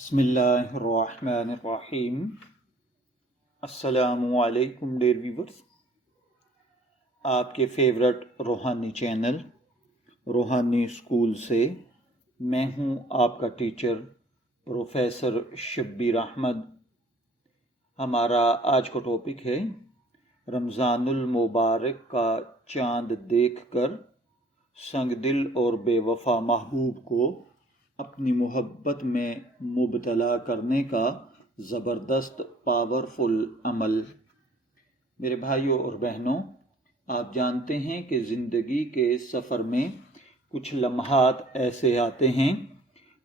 بسم اللہ الرحمن الرحیم۔ السلام علیکم ڈیئر ویورز، آپ کے فیورٹ روحانی چینل روحانی اسکول سے میں ہوں آپ کا ٹیچر پروفیسر شبیر احمد۔ ہمارا آج کا ٹاپک ہے رمضان المبارک کا چاند دیکھ کر سنگ دل اور بے وفا محبوب کو اپنی محبت میں مبتلا کرنے کا زبردست پاورفل عمل۔ میرے بھائیوں اور بہنوں، آپ جانتے ہیں کہ زندگی کے سفر میں کچھ لمحات ایسے آتے ہیں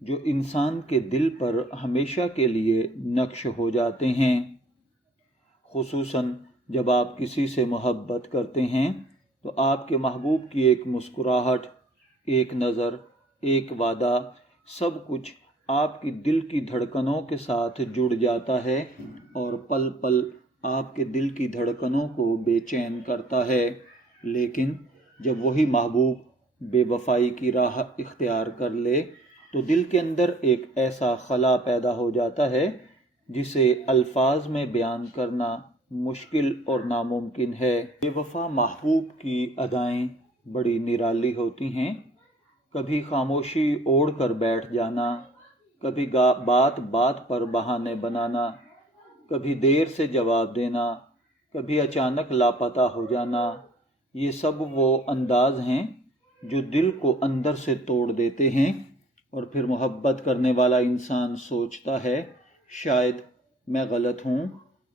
جو انسان کے دل پر ہمیشہ کے لیے نقش ہو جاتے ہیں۔ خصوصاً جب آپ کسی سے محبت کرتے ہیں تو آپ کے محبوب کی ایک مسکراہٹ، ایک نظر، ایک وعدہ، سب کچھ آپ کی دل کی دھڑکنوں کے ساتھ جڑ جاتا ہے اور پل پل آپ کے دل کی دھڑکنوں کو بے چین کرتا ہے۔ لیکن جب وہی محبوب بے وفائی کی راہ اختیار کر لے تو دل کے اندر ایک ایسا خلا پیدا ہو جاتا ہے جسے الفاظ میں بیان کرنا مشکل اور ناممکن ہے۔ بے وفا محبوب کی ادائیں بڑی نرالی ہوتی ہیں۔ کبھی خاموشی اوڑھ کر بیٹھ جانا، کبھی بات بات پر بہانے بنانا، کبھی دیر سے جواب دینا، کبھی اچانک لاپتہ ہو جانا، یہ سب وہ انداز ہیں جو دل کو اندر سے توڑ دیتے ہیں۔ اور پھر محبت کرنے والا انسان سوچتا ہے، شاید میں غلط ہوں،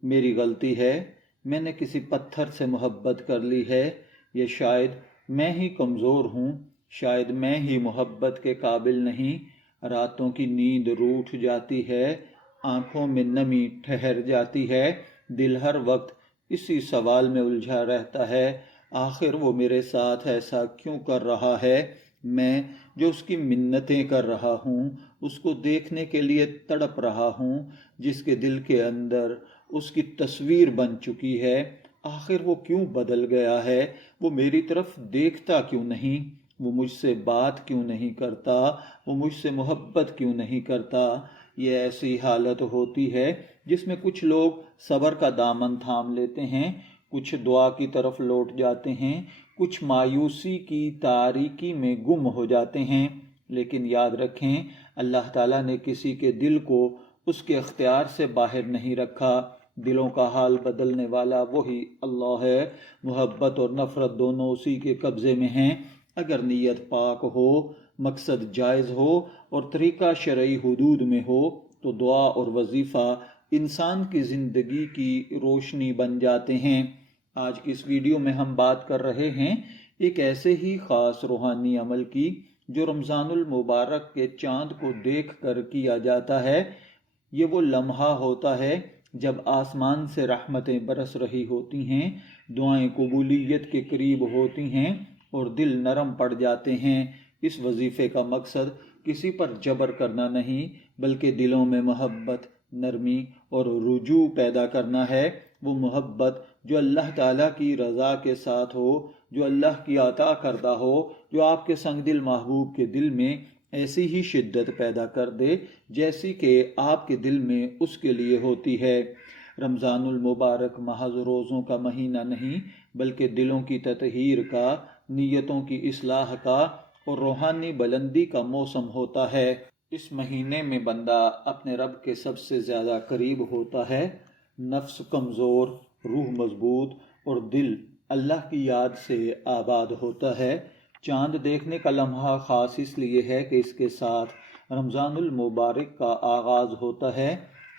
میری غلطی ہے، میں نے کسی پتھر سے محبت کر لی ہے، یا شاید میں ہی کمزور ہوں، شاید میں ہی محبت کے قابل نہیں۔ راتوں کی نیند روٹھ جاتی ہے، آنکھوں میں نمی ٹھہر جاتی ہے، دل ہر وقت اسی سوال میں الجھا رہتا ہے، آخر وہ میرے ساتھ ایسا کیوں کر رہا ہے؟ میں جو اس کی منتیں کر رہا ہوں، اس کو دیکھنے کے لیے تڑپ رہا ہوں، جس کے دل کے اندر اس کی تصویر بن چکی ہے، آخر وہ کیوں بدل گیا ہے؟ وہ میری طرف دیکھتا کیوں نہیں؟ وہ مجھ سے بات کیوں نہیں کرتا؟ وہ مجھ سے محبت کیوں نہیں کرتا؟ یہ ایسی حالت ہوتی ہے جس میں کچھ لوگ صبر کا دامن تھام لیتے ہیں، کچھ دعا کی طرف لوٹ جاتے ہیں، کچھ مایوسی کی تاریکی میں گم ہو جاتے ہیں۔ لیکن یاد رکھیں، اللہ تعالیٰ نے کسی کے دل کو اس کے اختیار سے باہر نہیں رکھا۔ دلوں کا حال بدلنے والا وہی اللہ ہے۔ محبت اور نفرت دونوں اسی کے قبضے میں ہیں۔ اگر نیت پاک ہو، مقصد جائز ہو اور طریقہ شرعی حدود میں ہو تو دعا اور وظیفہ انسان کی زندگی کی روشنی بن جاتے ہیں۔ آج کی اس ویڈیو میں ہم بات کر رہے ہیں ایک ایسے ہی خاص روحانی عمل کی جو رمضان المبارک کے چاند کو دیکھ کر کیا جاتا ہے۔ یہ وہ لمحہ ہوتا ہے جب آسمان سے رحمتیں برس رہی ہوتی ہیں، دعائیں قبولیت کے قریب ہوتی ہیں اور دل نرم پڑ جاتے ہیں۔ اس وظیفے کا مقصد کسی پر جبر کرنا نہیں، بلکہ دلوں میں محبت، نرمی اور رجوع پیدا کرنا ہے۔ وہ محبت جو اللہ تعالیٰ کی رضا کے ساتھ ہو، جو اللہ کی عطا کردہ ہو، جو آپ کے سنگ دل محبوب کے دل میں ایسی ہی شدت پیدا کر دے جیسی کہ آپ کے دل میں اس کے لیے ہوتی ہے۔ رمضان المبارک محض روزوں کا مہینہ نہیں، بلکہ دلوں کی تطہیر کا، نیتوں کی اصلاح کا اور روحانی بلندی کا موسم ہوتا ہے۔ اس مہینے میں بندہ اپنے رب کے سب سے زیادہ قریب ہوتا ہے، نفس کمزور، روح مضبوط اور دل اللہ کی یاد سے آباد ہوتا ہے۔ چاند دیکھنے کا لمحہ خاص اس لیے ہے کہ اس کے ساتھ رمضان المبارک کا آغاز ہوتا ہے۔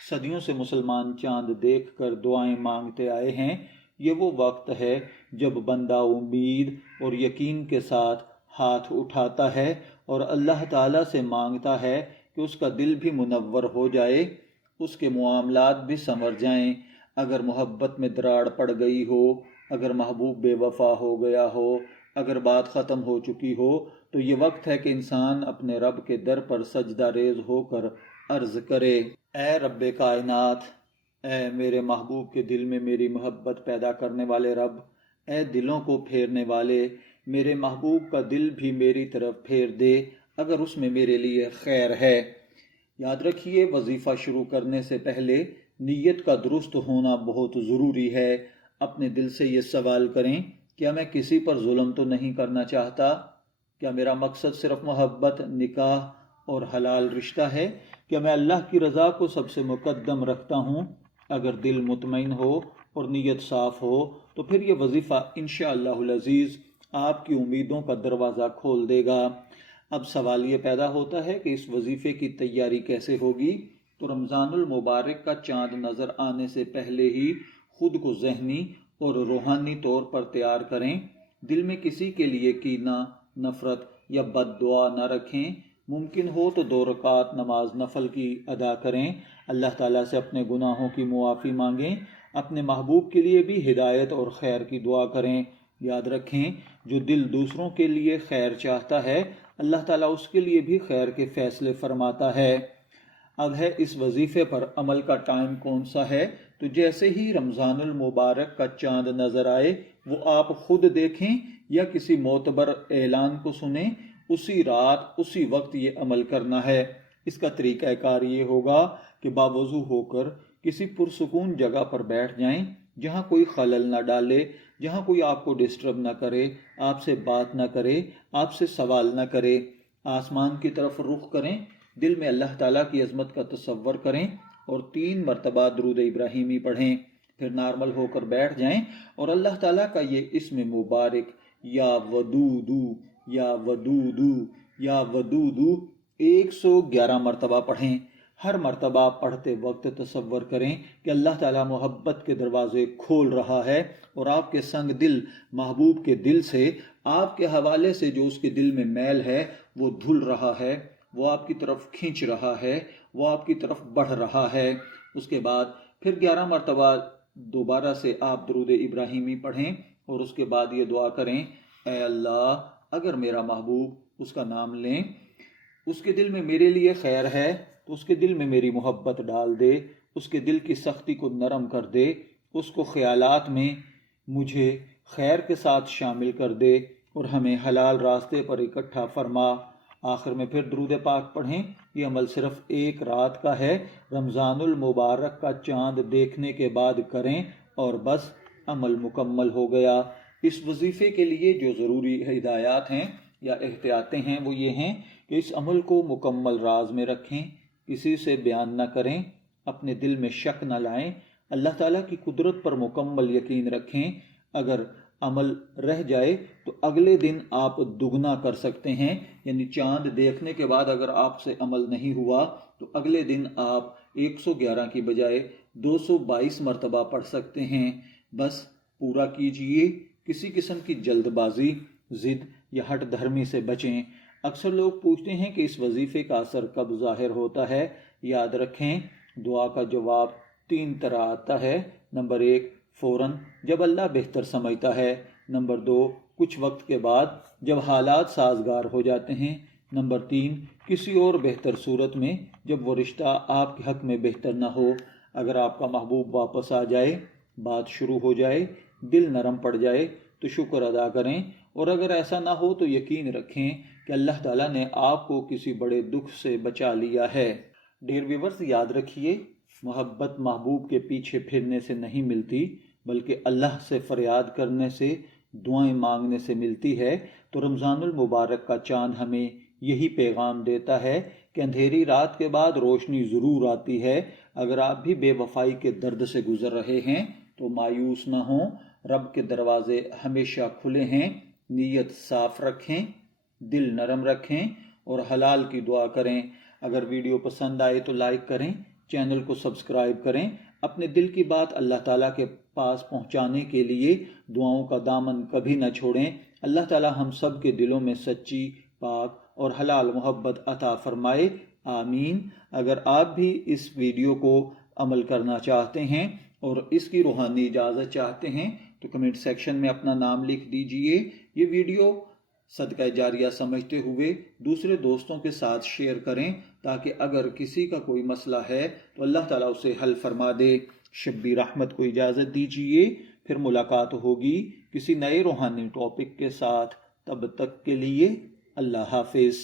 صدیوں سے مسلمان چاند دیکھ کر دعائیں مانگتے آئے ہیں۔ یہ وہ وقت ہے جب بندہ امید اور یقین کے ساتھ ہاتھ اٹھاتا ہے اور اللہ تعالیٰ سے مانگتا ہے کہ اس کا دل بھی منور ہو جائے، اس کے معاملات بھی سنور جائیں۔ اگر محبت میں دراڑ پڑ گئی ہو، اگر محبوب بے وفا ہو گیا ہو، اگر بات ختم ہو چکی ہو، تو یہ وقت ہے کہ انسان اپنے رب کے در پر سجدہ ریز ہو کر عرض کرے، اے رب کائنات، اے میرے محبوب کے دل میں میری محبت پیدا کرنے والے رب، اے دلوں کو پھیرنے والے، میرے محبوب کا دل بھی میری طرف پھیر دے اگر اس میں میرے لیے خیر ہے۔ یاد رکھیے وظیفہ شروع کرنے سے پہلے نیت کا درست ہونا بہت ضروری ہے۔ اپنے دل سے یہ سوال کریں، کیا میں کسی پر ظلم تو نہیں کرنا چاہتا؟ کیا میرا مقصد صرف محبت، نکاح اور حلال رشتہ ہے؟ کیا میں اللہ کی رضا کو سب سے مقدم رکھتا ہوں؟ اگر دل مطمئن ہو اور نیت صاف ہو تو پھر یہ وظیفہ انشاءاللہ العزیز آپ کی امیدوں کا دروازہ کھول دے گا۔ اب سوال یہ پیدا ہوتا ہے کہ اس وظیفے کی تیاری کیسے ہوگی؟ تو رمضان المبارک کا چاند نظر آنے سے پہلے ہی خود کو ذہنی اور روحانی طور پر تیار کریں۔ دل میں کسی کے لیے کینہ، نفرت یا بد دعا نہ رکھیں۔ ممکن ہو تو 2 رکعت نماز نفل کی ادا کریں۔ اللہ تعالیٰ سے اپنے گناہوں کی معافی مانگیں۔ اپنے محبوب کے لیے بھی ہدایت اور خیر کی دعا کریں۔ یاد رکھیں، جو دل دوسروں کے لیے خیر چاہتا ہے، اللہ تعالیٰ اس کے لیے بھی خیر کے فیصلے فرماتا ہے۔ اب ہے اس وظیفے پر عمل کا ٹائم کون سا ہے؟ تو جیسے ہی رمضان المبارک کا چاند نظر آئے وہ آپ خود دیکھیں یا کسی معتبر اعلان کو سنیں، اسی رات اسی وقت یہ عمل کرنا ہے۔ اس کا طریقہ کار یہ ہوگا کہ باوضو ہو کر کسی پرسکون جگہ پر بیٹھ جائیں جہاں کوئی خلل نہ ڈالے، جہاں کوئی آپ کو ڈسٹرب نہ کرے، آپ سے بات نہ کرے، آپ سے سوال نہ کرے۔ آسمان کی طرف رخ کریں، دل میں اللہ تعالیٰ کی عظمت کا تصور کریں اور 3 مرتبہ درود ابراہیمی پڑھیں۔ پھر نارمل ہو کر بیٹھ جائیں اور اللہ تعالیٰ کا یہ اسم مبارک یا ودودو یا ودودو یا ودودو 111 مرتبہ پڑھیں۔ ہر مرتبہ پڑھتے وقت تصور کریں کہ اللہ تعالیٰ محبت کے دروازے کھول رہا ہے اور آپ کے سنگ دل محبوب کے دل سے آپ کے حوالے سے جو اس کے دل میں میل ہے وہ دھل رہا ہے، وہ آپ کی طرف کھینچ رہا ہے، وہ آپ کی طرف بڑھ رہا ہے۔ اس کے بعد پھر 11 مرتبہ دوبارہ سے آپ درود ابراہیمی پڑھیں اور اس کے بعد یہ دعا کریں، اے اللہ، اگر میرا محبوب، اس کا نام لیں، اس کے دل میں میرے لیے خیر ہے تو اس کے دل میں میری محبت ڈال دے، اس کے دل کی سختی کو نرم کر دے، اس کو خیالات میں مجھے خیر کے ساتھ شامل کر دے اور ہمیں حلال راستے پر اکٹھا فرما۔ آخر میں پھر درود پاک پڑھیں۔ یہ عمل صرف 1 رات کا ہے، رمضان المبارک کا چاند دیکھنے کے بعد کریں اور بس عمل مکمل ہو گیا۔ اس وظیفے کے لیے جو ضروری ہدایات ہیں یا احتیاطیں ہیں وہ یہ ہیں کہ اس عمل کو مکمل راز میں رکھیں، کسی سے بیان نہ کریں، اپنے دل میں شک نہ لائیں، اللہ تعالیٰ کی قدرت پر مکمل یقین رکھیں۔ اگر عمل رہ جائے تو اگلے دن آپ دگنا کر سکتے ہیں، یعنی چاند دیکھنے کے بعد اگر آپ سے عمل نہیں ہوا تو اگلے دن آپ 111 کی بجائے 222 مرتبہ پڑھ سکتے ہیں۔ بس پورا کیجئے، کسی قسم کی جلد بازی، ضد یا ہٹ دھرمی سے بچیں۔ اکثر لوگ پوچھتے ہیں کہ اس وظیفے کا اثر کب ظاہر ہوتا ہے۔ یاد رکھیں، دعا کا جواب 3 طرح آتا ہے۔ نمبر 1، فوراً جب اللہ بہتر سمجھتا ہے۔ نمبر 2، کچھ وقت کے بعد جب حالات سازگار ہو جاتے ہیں۔ نمبر 3، کسی اور بہتر صورت میں جب وہ رشتہ آپ کے حق میں بہتر نہ ہو۔ اگر آپ کا محبوب واپس آ جائے، بات شروع ہو جائے، دل نرم پڑ جائے تو شکر ادا کریں، اور اگر ایسا نہ ہو تو یقین رکھیں کہ اللہ تعالیٰ نے آپ کو کسی بڑے دکھ سے بچا لیا ہے۔ ڈیئر ویورز، یاد رکھیے، محبت محبوب کے پیچھے پھرنے سے نہیں ملتی بلکہ اللہ سے فریاد کرنے سے، دعائیں مانگنے سے ملتی ہے۔ تو رمضان المبارک کا چاند ہمیں یہی پیغام دیتا ہے کہ اندھیری رات کے بعد روشنی ضرور آتی ہے۔ اگر آپ بھی بے وفائی کے درد سے گزر رہے ہیں تو مایوس نہ ہوں، رب کے دروازے ہمیشہ کھلے ہیں۔ نیت صاف رکھیں، دل نرم رکھیں اور حلال کی دعا کریں۔ اگر ویڈیو پسند آئے تو لائک کریں، چینل کو سبسکرائب کریں۔ اپنے دل کی بات اللہ تعالیٰ کے پاس پہنچانے کے لیے دعاؤں کا دامن کبھی نہ چھوڑیں۔ اللہ تعالیٰ ہم سب کے دلوں میں سچی، پاک اور حلال محبت عطا فرمائے، آمین۔ اگر آپ بھی اس ویڈیو کو عمل کرنا چاہتے ہیں اور اس کی روحانی اجازت چاہتے ہیں تو کمنٹ سیکشن میں اپنا نام لکھ دیجئے۔ یہ ویڈیو صدقہ جاریہ سمجھتے ہوئے دوسرے دوستوں کے ساتھ شیئر کریں تاکہ اگر کسی کا کوئی مسئلہ ہے تو اللہ تعالیٰ اسے حل فرما دے۔ شبیر احمد کو اجازت دیجئے، پھر ملاقات ہوگی کسی نئے روحانی ٹاپک کے ساتھ۔ تب تک کے لیے اللہ حافظ۔